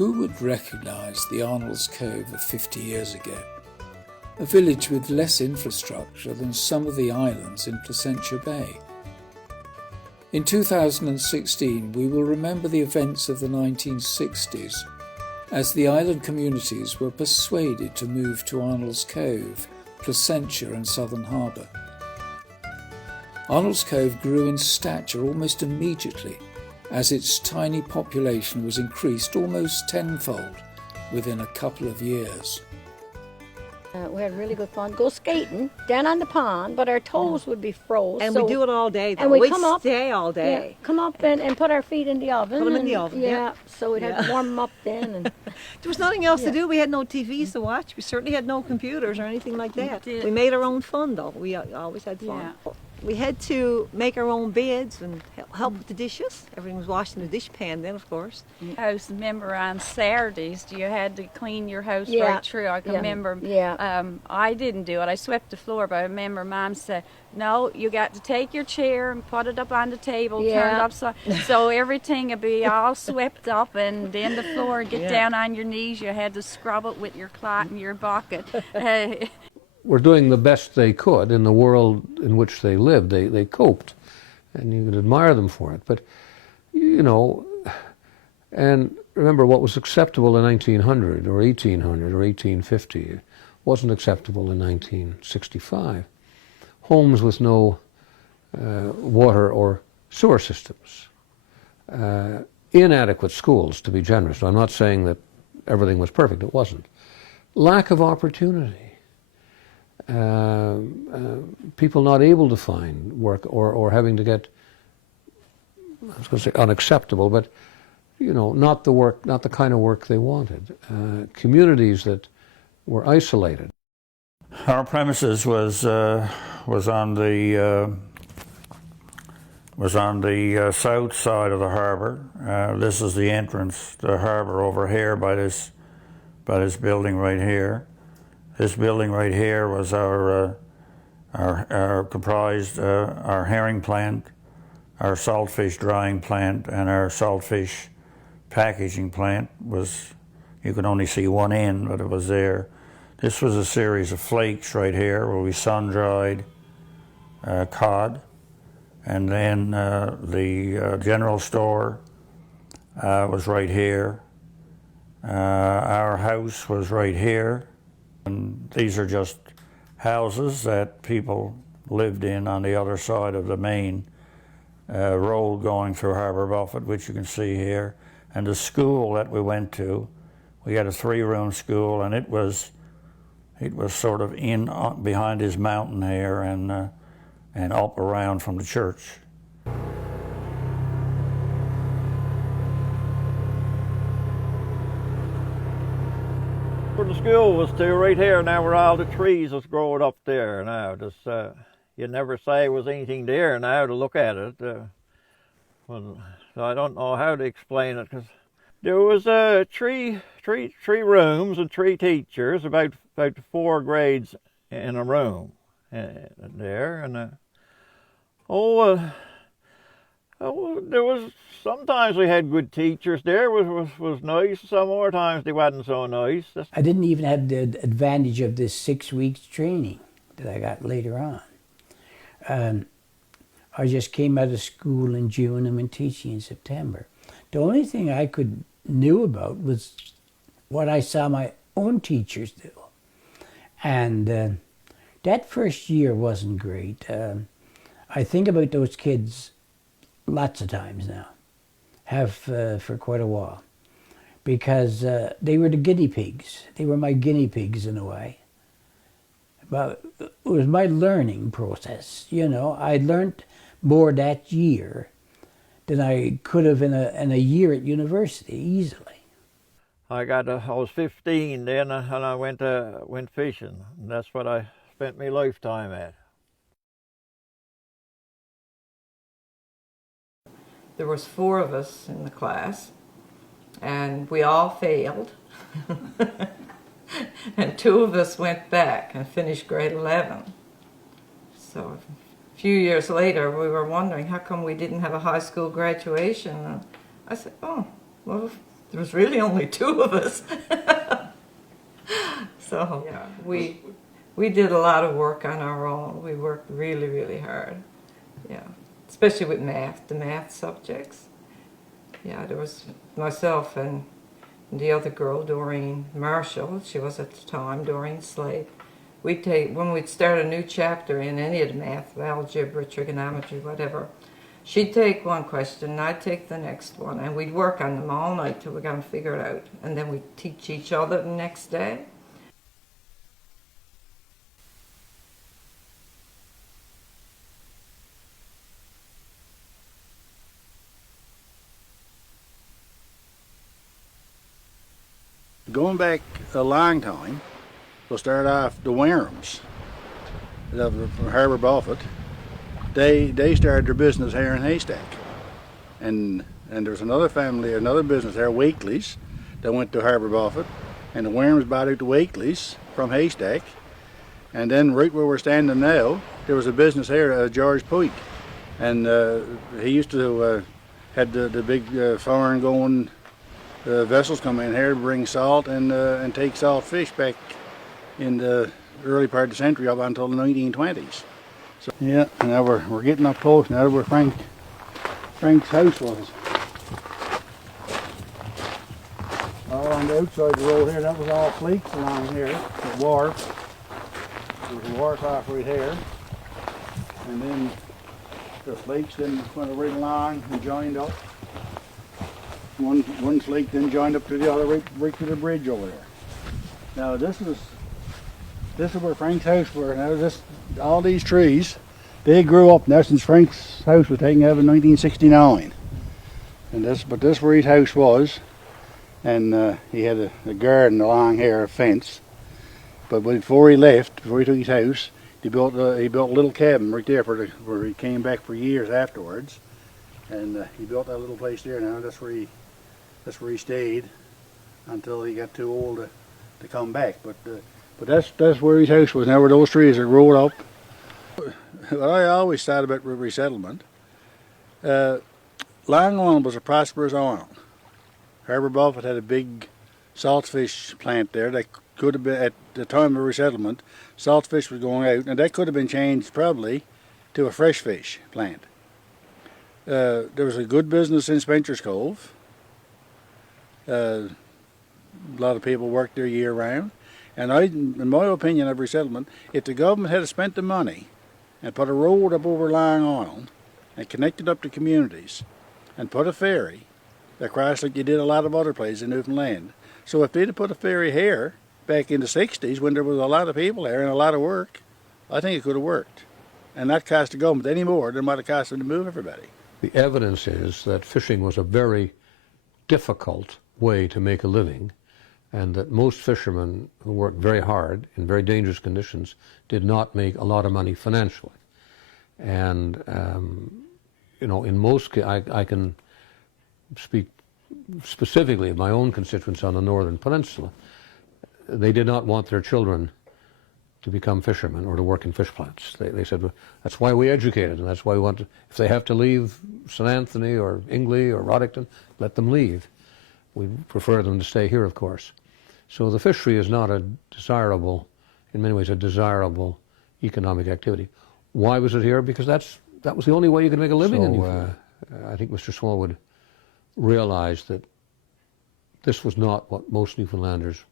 Who would recognise the Arnold's Cove of 50 years ago? A village with less infrastructure than some of the islands in Placentia Bay. In 2016, we will remember the events of the 1960s as the island communities were persuaded to move to Arnold's Cove, Placentia and Southern Harbour. Arnold's Cove grew in stature almost immediately as its tiny population was increased almost tenfold within a couple of years. We had really good fun. Go skating down on the pond, but our toes would be froze. And we do it all day, though. And we come up, stay all day. Yeah, come up and put our feet in the oven. Put them in the oven, yeah. So we'd have to warm them up then. And there was nothing else to do. We had no TVs to watch. We certainly had no computers or anything like that. We made our own fun, though. We always had fun. Yeah. We had to make our own beds and help with the dishes. Everything was washed in the dish pan then, of course. I was remember on Saturdays, you had to clean your house right through. I can remember. Yeah. I didn't do it. I swept the floor, but I remember Mom said, "No, you got to take your chair and put it up on the table, turn it up so everything would be all swept up, and then the floor get down on your knees. You had to scrub it with your cloth and your bucket." Were doing the best they could in the world in which they lived. They coped, and you could admire them for it. But, you know, and remember what was acceptable in 1900 or 1800 or 1850 wasn't acceptable in 1965. Homes with no water or sewer systems. Inadequate schools, to be generous. I'm not saying that everything was perfect. It wasn't. Lack of opportunity. People not able to find work or having to get, I was going to say unacceptable, but you know, not the kind of work they wanted. Communities that were isolated. Our premises was on the south side of the harbour. This is the entrance to the harbour over here by this building right here. This building right here was our herring plant, our saltfish drying plant, and our saltfish packaging plant was, you could only see one end, but it was there. This was a series of flakes right here where we sun-dried cod. And then the general store was right here. Our house was right here. And these are just houses that people lived in on the other side of the main road going through Harbour Buffett, which you can see here. And the school that we went to, we had a 3-room school, and it was sort of in behind his mountain here and up around from the church. Where the school was to, right here now, where all the trees was growing up there now. Just you never say was anything there now to look at it. Well, so I don't know how to explain it, because there was three rooms and 3 teachers, about 4 grades in a room there, and there was sometimes we had good teachers there, was nice. Some more times they wasn't so nice. I didn't even have the advantage of this 6 weeks training that I got later on. I just came out of school in June and went teaching in September. The only thing I knew about was what I saw my own teachers do. And that first year wasn't great. I think about those kids lots of times now, have for quite a while, because they were the guinea pigs. They were my guinea pigs in a way. But it was my learning process, you know. I learned more that year than I could have in a year at university easily. I was 15 then, and I went fishing, and that's what I spent my lifetime at. There was 4 of us in the class, and we all failed. And 2 of us went back and finished grade 11. So a few years later, we were wondering how come we didn't have a high school graduation. And I said, oh, well, there was really only 2 of us. So yeah, we did a lot of work on our own. We worked really, really hard. Yeah, especially with math, the math subjects. Yeah, there was myself and the other girl, Doreen Marshall. She was at the time Doreen Slade. We'd take, when we'd start a new chapter in any of the math, algebra, trigonometry, whatever, she'd take one question and I'd take the next one, and we'd work on them all night till we got them figured out, and then we'd teach each other the next day. Going back a long time, we'll start off the Warehams from Harbour Buffett. They started their business here in Haystack, and there's another family, another business there, Wakely's, that went to Harbour Buffett, and the Warehams bought out the Wakely's from Haystack, and then right where we're standing now, there was a business here, George Pike, and he used to had the big foreign going vessels come in here to bring salt and take salt fish back in the early part of the century up until the 1920s. So yeah, and now we're getting up close now to where Frank's house was. All on the outside of the road here, that was all flakes along here, the wharf. There was a wharf off right here, and then the flakes then went right along and joined up. One flake then joined up to the other, right to the bridge over there. Now this is where Frank's house was. Now all these trees, they grew up now since Frank's house was taken out in 1969. And this where his house was, and he had a garden along here, a fence. But before he left, before he took his house, he built a little cabin right there where he came back for years afterwards. And he built that little place there. Now that's where he stayed until he got too old to come back. But that's where his house was. Now where those trees are grown up. What I always thought about resettlement, Long Island was a prosperous island. Harbour Buffett had a big saltfish plant there that could have been, at the time of resettlement, saltfish was going out, and that could have been changed probably to a fresh fish plant. There was a good business in Spencer's Cove. A lot of people worked there year round. And in my opinion of resettlement, if the government had spent the money and put a road up over Long Island and connected up the communities and put a ferry across like you did a lot of other places in Newfoundland. So if they'd have put a ferry here back in the 60s when there was a lot of people there and a lot of work, I think it could have worked. And not cost the government any more than what it cost them to move everybody. The evidence is that fishing was a very difficult way to make a living, and that most fishermen who worked very hard in very dangerous conditions did not make a lot of money financially. And in most cases, I can speak specifically of my own constituents on the Northern Peninsula. They did not want their children to become fishermen or to work in fish plants. They said, well, that's why we educated, and that's why we want to, if they have to leave St. Anthony or Ingley or Roddickton, let them leave. We prefer them to stay here, of course. So the fishery is not a desirable, in many ways, a desirable economic activity. Why was it here? Because that was the only way you could make a living in Newfoundland. I think Mr. Smallwood realized that this was not what most Newfoundlanders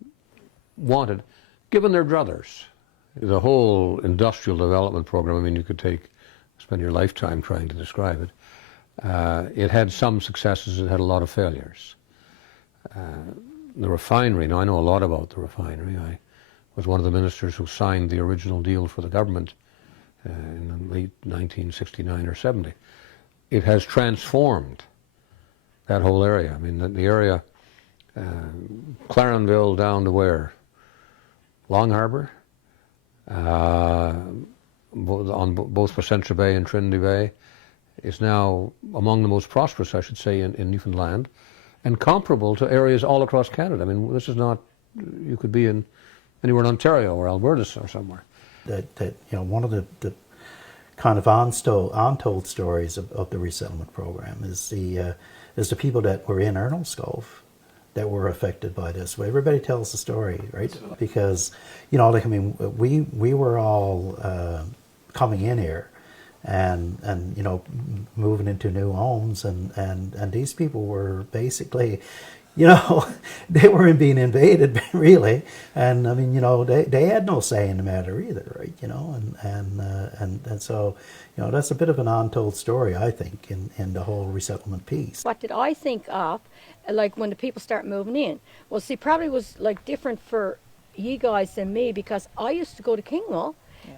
wanted, given their druthers. The whole industrial development program, I mean, you could spend your lifetime trying to describe it. It had some successes, it had a lot of failures. The refinery, now I know a lot about the refinery. I was one of the ministers who signed the original deal for the government in the late 1969 or 70. It has transformed that whole area. I mean, the area, Clarenville down to where? Long Harbour, on both Placentia Bay and Trinity Bay, is now among the most prosperous, I should say, in Newfoundland, and comparable to areas all across Canada. I mean, this is not, you could be in anywhere in Ontario or Alberta or somewhere. One of the kind of untold stories of the resettlement program is the people that were in Ernol's Cove that were affected by this. Well, everybody tells the story, right? Because, you know, like, I mean, we were all coming in here and you know, moving into new homes, and these people were basically, you know, they weren't being invaded really, and I mean, you know, they had no say in the matter either, right? You know, and so, you know, that's a bit of an untold story, I think, in the whole resettlement piece. What did I think of, like, when the people start moving in? Well, see, probably was like different for you guys than me, because I used to go to Kingwell,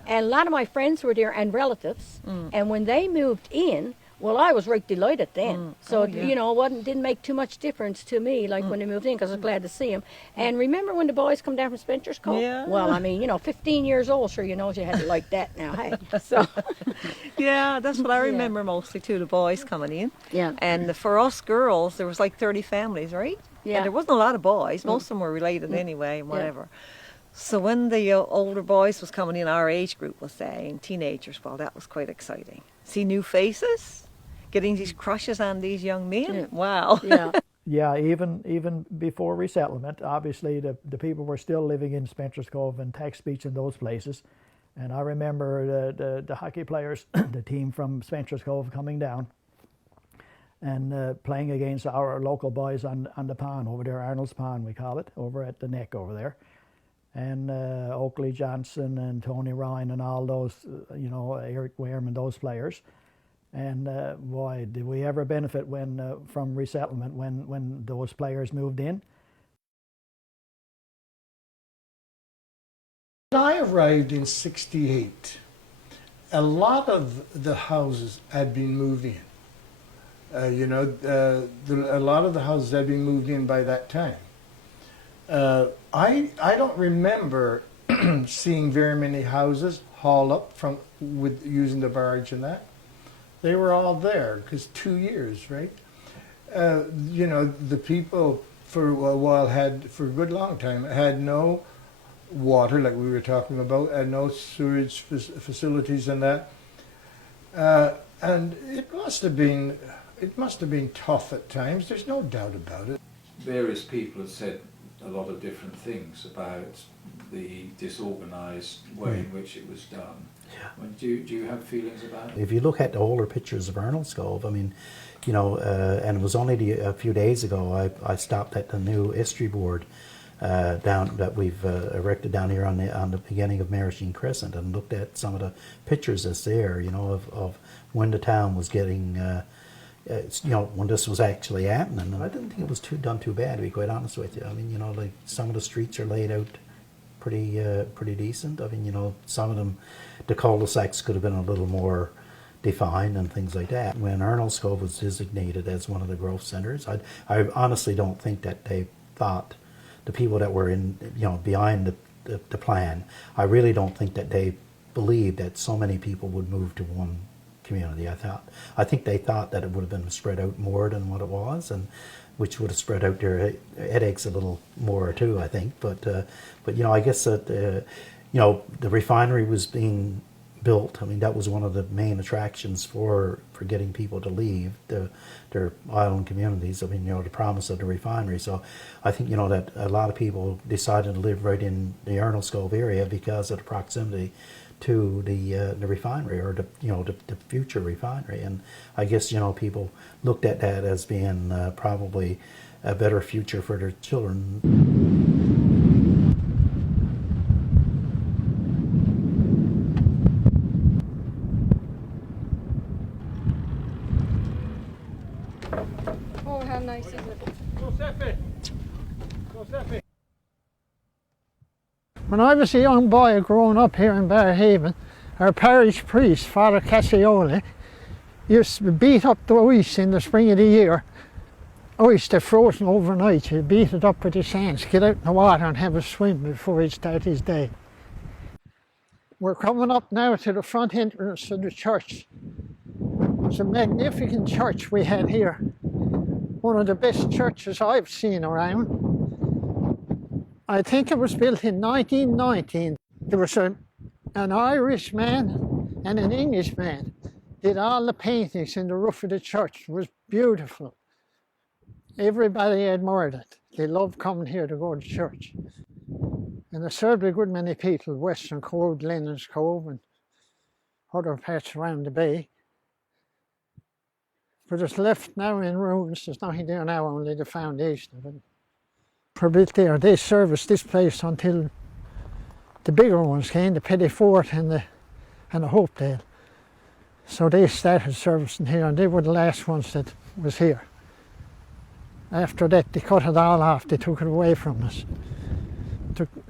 and a lot of my friends were there and relatives, and when they moved in, well, I was right delighted then. So, you know, didn't make too much difference to me, like when they moved in, because I was glad to see them. And remember when the boys come down from Spencer's Cove? Yeah. Well, I mean, you know, 15 years old, sure, you know, you had to like that now, hey? So. Yeah, that's what I remember mostly too, the boys coming in. Yeah. And for us girls, there was like 30 families, right? Yeah. And there wasn't a lot of boys. Most of them were related anyway, and whatever. So when the older boys was coming in, our age group was saying, teenagers, well, that was quite exciting. See new faces, getting these crushes on these young men. Yeah. Wow. Yeah. Yeah, even before resettlement, obviously the people were still living in Spencer's Cove and Tax Beach and those places. And I remember the hockey players, the team from Spencer's Cove coming down and playing against our local boys on the pond over there, Arnold's Pond we call it, over at the neck over there. And Oakley Johnson and Tony Ryan and all those, you know, Eric Wehrman, those players. And boy, did we ever benefit from resettlement when those players moved in. When I arrived in '68, a lot of the houses had been moved in. You know, a lot of the houses had been moved in by that time. I don't remember seeing very many houses hauled up with using the barge and that. They were all there because 2 years, right? You know, the people for a while for a good long time, had no water, like we were talking about, and no sewage facilities and that. And it must have been tough at times. There's no doubt about it. Various people have said a lot of different things about the disorganized way in which it was done. Yeah. Do you have feelings about it? If you look at the older pictures of Arnold's Cove, I mean, you know, and it was only a few days ago I stopped at the new history board down that we've erected down here on the beginning of Marisheen Crescent, and looked at some of the pictures that's there, you know, of when the town was getting, you know, when this was actually happening. And I didn't think it was done too bad, to be quite honest with you. I mean, you know, like some of the streets are laid out pretty decent. I mean, you know, some of them, the cul-de-sacs could have been a little more defined and things like that. When Arnold's Cove was designated as one of the growth centers, I honestly don't think that they thought, the people that were in, you know, behind the plan, I really don't think that they believed that so many people would move to one community. I think they thought that it would have been spread out more than what it was, and which would have spread out their headaches a little more too, I think. But you know, I guess that you know, the refinery was being built. I mean, that was one of the main attractions for getting people to leave their island communities. I mean, you know, the promise of the refinery. So I think, you know, that a lot of people decided to live right in the Arnold's Cove area because of the proximity to the refinery, or the future refinery. And I guess, you know, people looked at that as being probably a better future for their children. Oh, how nice is it? When I was a young boy growing up here in Bearhaven, our parish priest, Father Cassioli, used to beat up the ice in the spring of the year. Ice that frozen overnight, he'd beat it up with his hands, get out in the water and have a swim before he'd start his day. We're coming up now to the front entrance of the church. It's a magnificent church we had here. One of the best churches I've seen around. I think it was built in 1919. There was an Irish man and an English man did all the paintings in the roof of the church. It was beautiful. Everybody admired it. they love coming here to go to church. And there's certainly a good many people, Western Cove, Lennon's Cove, and other parts around the bay. But it's left now in ruins. There's nothing there now, only the foundation of it. For a bit there, they serviced this place until the bigger ones came, the Petty Fort and the Hopedale. So they started servicing here, and they were the last ones that was here. After that, they cut it all off. They took it away from us.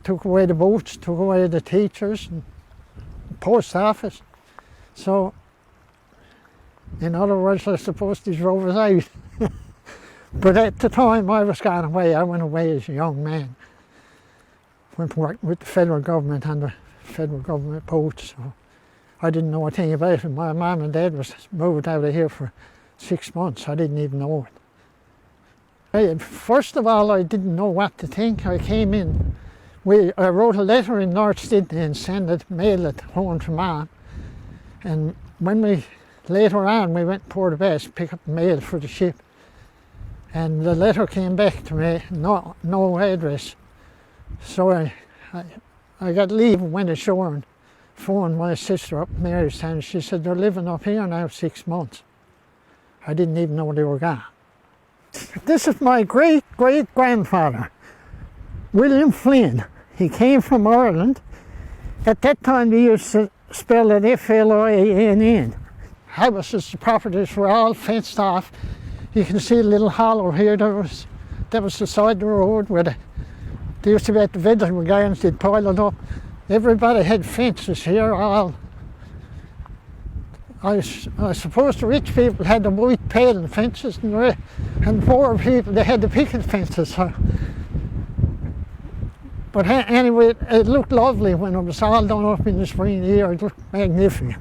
Took away the boats, took away the teachers, and the post office. So, in other words, I suppose they drove us out. But at the time I was going away, I went away as a young man. Went to work with the federal government on the federal government boats. So I didn't know a thing about it. My mum and dad was moved out of here for 6 months. I didn't even know it. First of all, I didn't know what to think. I came in. I wrote a letter in North Sydney and mailed it home to Mom. And when later on, we went to Port of Bass to pick up the mail for the ship. And the letter came back to me, no address. So I got leave and went ashore and phoned my sister up in Marystown. She said, they're living up here now 6 months. I didn't even know they were gone. This is my great-great-grandfather, William Flynn. He came from Ireland. At that time, they used to spell it F-L-I-N-N. Houses, the properties were all fenced off. You can see a little hollow here. That was the side of the road where they used to be at the vegetable gardens. They'd pile it up. Everybody had fences here. I suppose the rich people had the white paling fences, and the poor people, they had the picket fences. But anyway, it looked lovely when it was all done up in the spring of the year. It looked magnificent.